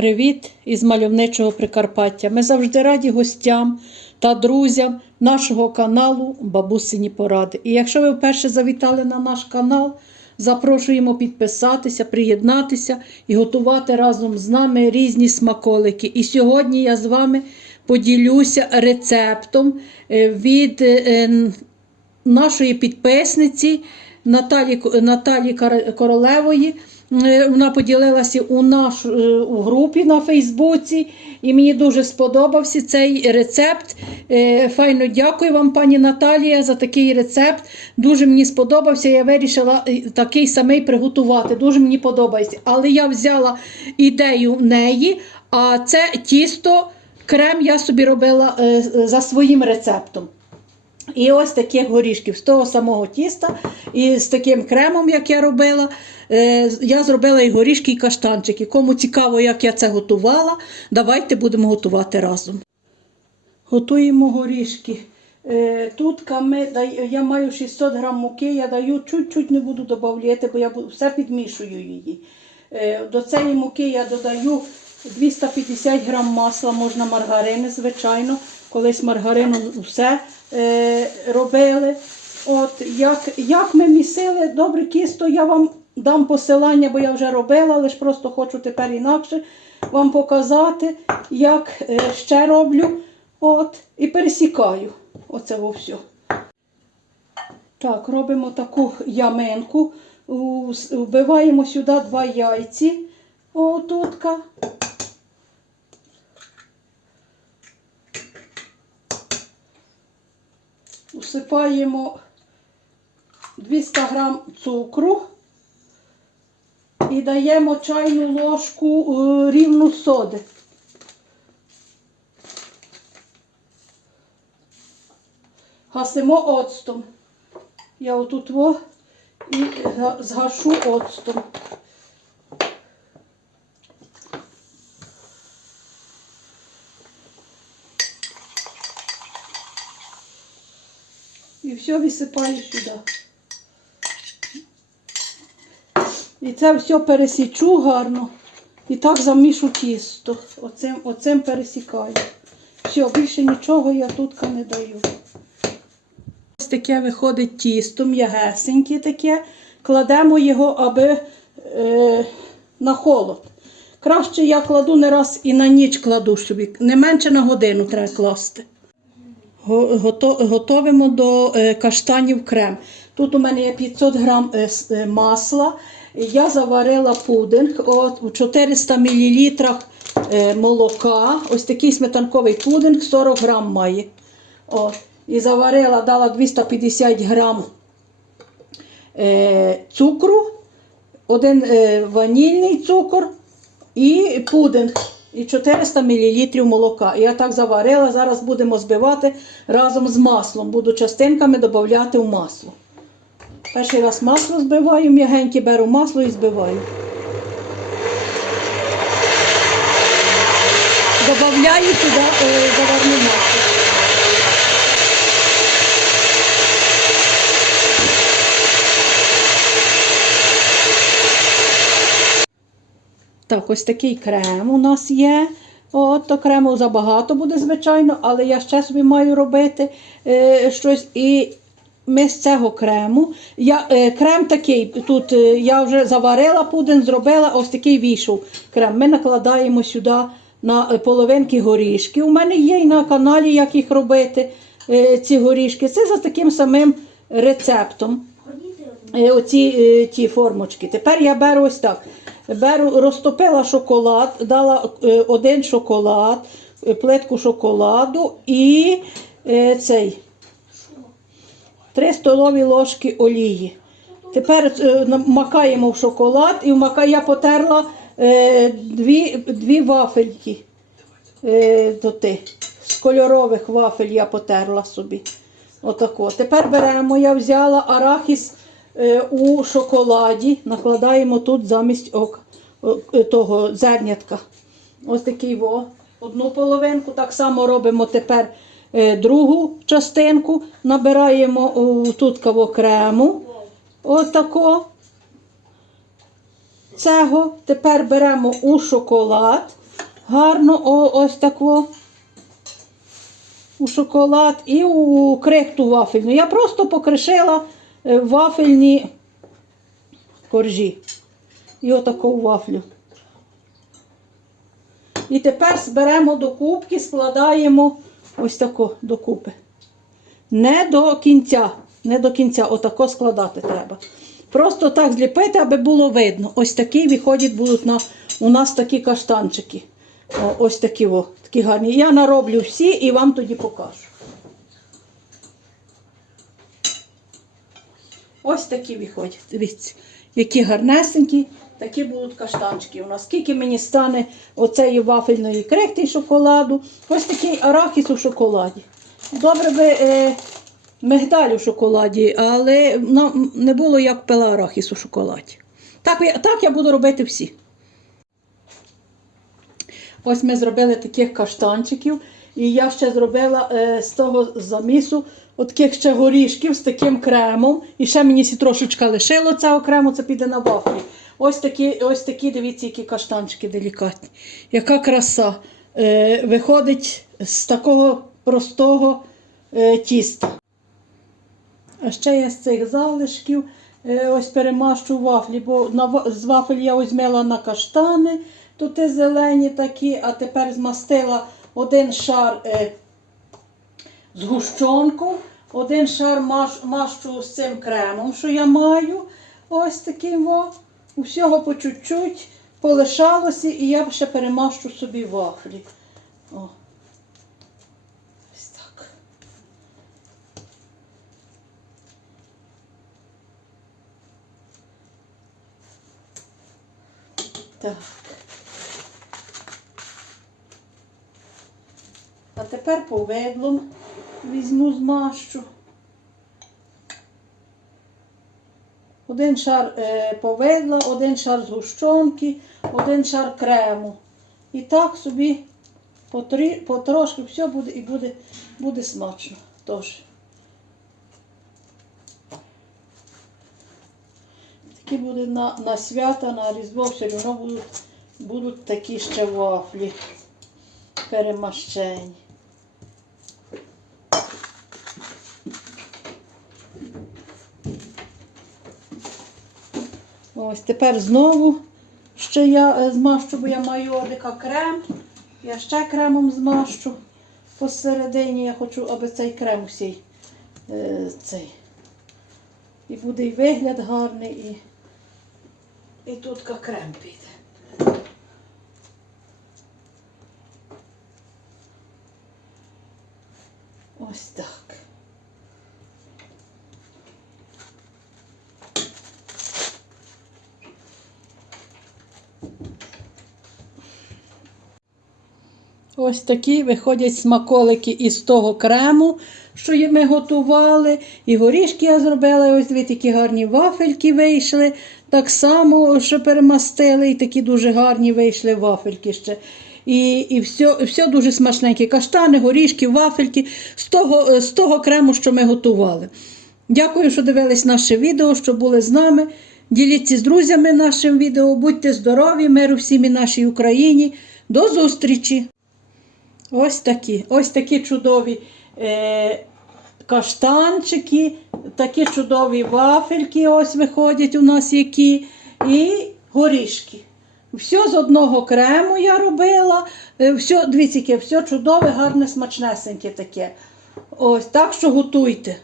Привіт із мальовничого Прикарпаття. Ми завжди раді гостям та друзям нашого каналу Бабусині Поради. І якщо ви вперше завітали на наш канал, запрошуємо підписатися, приєднатися і готувати разом з нами різні смаколики. І сьогодні я з вами поділюся рецептом е, від е, нашої підписниці Наталі, Наталі Королевої. Е, Вона поділилася у наш, е, у групі на Фейсбуці, і мені дуже сподобався цей рецепт. Е, Файно дякую вам, пані Наталія, за такий рецепт. Дуже мені сподобався. Я вирішила е, такий самий приготувати. Дуже мені подобається. Але я взяла ідею неї, а це тісто, крем я собі робила за своїм рецептом. І ось таких горішків з того самого тіста, і з таким кремом, як я робила. е, Я зробила і горішки, і каштанчики. Кому цікаво, як я це готувала, давайте будемо готувати разом. Готуємо горішки. Е, Тут я маю 600 грам муки, я даю чуть-чуть не буду додавати, бо я все підмішую її. Е, До цієї муки я додаю 250 грам масла, можна маргарини, звичайно. Колись маргарином все робили. От, як, як ми місили добре кісто, я вам дам посилання, бо я вже робила, лише просто хочу тепер інакше вам показати, як е, ще роблю. От, і пересікаю. Оце все. Так, робимо таку яминку. Вбиваємо сюди два яйці. Отутка. Усипаємо 200 грам цукру і даємо чайну ложку е, рівну соди. Гасимо оцтом. Я отут во і згашу оцтом. І все висипаю сюди. І це все пересічу гарно. І так замішу тісто. Оцим, оцим пересікаю. Все, більше нічого я тут не даю. Ось таке виходить тісто, м'ягесеньке таке. Кладемо його, аби е, на холод. Краще я кладу не раз і на ніч кладу собі. Не менше на годину треба класти. Го- Готовимо до е, каштанів крем. Тут у мене є 500 грам е, е, масла. Я заварила пудинг у 400 мл молока. Ось такий сметанковий пудинг 40 грам має. От. І заварила, дала 250 грам цукру, один ванільний цукор і пудинг. І 400 мл молока. Я так заварила. Зараз будемо збивати разом з маслом. Буду частинками додати в масло. Перший раз масло збиваю, м'ягеньке беру масло і збиваю. Добавляю сюди е, заварне масло. Так, ось такий крем у нас є. От, то крему забагато буде, звичайно, але я ще собі маю робити е, щось. І ми з цього крему. Я, е, крем такий, тут е, я вже заварила пудинг, зробила, ось такий вийшов крем. Ми накладаємо сюди на е, половинки горішки. У мене є і на каналі, як їх робити, е, ці горішки. Це за таким самим рецептом е, оці е, ті формочки. Тепер я беру ось так. Беру, розтопила шоколад, дала е, один шоколад, е, плитку шоколаду і е, цей 3 столові ложки олії. Тепер макаємо в шоколад і я потерла дві, дві вафельки. Е, до ти. З кольорових вафель я потерла собі. Отако. Тепер беремо, я взяла арахіс у шоколаді, накладаємо тут замість ок, е, того зернятка. Ось такий во. Одну половинку. Так само робимо тепер е, другу частинку. Набираємо тут каво. Отако. Цього. Тепер беремо у шоколад. гарно о, ось тако у шоколад і у крихту вафельну. Я просто покришила е, вафельні коржі. І отаку вафлю. І тепер зберемо до кубки, складаємо ось тако докупи. Не до кінця. Не до кінця, отако складати треба. Просто так зліпити, аби було видно. Ось такі виходять будуть на, у нас такі каштанчики. О, ось такі, о, такі гарні. Я нароблю всі і вам тоді покажу. Ось такі виходять. Дивіться, які гарнесенькі, такі будуть каштанчики. У нас скільки мені стане оцеї вафельної крихти шоколаду. Ось такий арахіс у шоколаді. Добре би е, мигдаль у шоколаді, але нам не було як пила арахіс у шоколаді. Так, так я буду робити всі. Ось ми зробили таких каштанчиків. І я ще зробила е, з того замісу от ще горішків з таким кремом. І ще мені сі трошечка лишило цього крему, це піде на вафлі. Ось такі, ось такі, дивіться, які каштанчики делікатні. Яка краса. Е, виходить з такого простого е, тіста. А ще я з цих залишків е, ось перемащу вафлі, бо на, з вафель я озьмела на каштани, тут зелені такі, а тепер змастила один шар е, згущенку, один шар маш, мащу з цим кремом, що я маю. Ось таким во. Усього по чуть-чуть полишалося, і я ще перемащу собі вафлі. О. Ось так. Так. А тепер повидлом візьму змащу. Один шар е, повидла, один шар згущенки, один шар крему. І так собі потрошки все буде і буде, буде смачно. Тож. Такі буде на, на свята, на Різдво, все одно будуть, будуть такі ще вафлі перемащені. Ось тепер знову ще я е, змащу, бо я маю одика крем. Я ще кремом змащу посередині. Я хочу, аби цей крем усій е, цей. І буде і вигляд гарний, і, і тут крем піде. Ось так. Ось такі виходять смаколики із того крему, що ми готували. І горішки я зробила. Ось дві такі гарні вафельки вийшли. Так само, що перемастили, і такі дуже гарні вийшли вафельки ще. І, і все, все дуже смачненьке. Каштани, горішки, вафельки з того, з того крему, що ми готували. Дякую, що дивились наше відео, що були з нами. Діліться з друзями нашим відео. Будьте здорові, миру всім і нашій Україні. До зустрічі! Ось такі, ось такі чудові е, каштанчики, такі чудові вафельки ось виходять у нас які. І горішки. Все з одного крему я робила. Е, Все, дивіться, все чудове, гарне, смачнесеньке таке. Ось так що готуйте.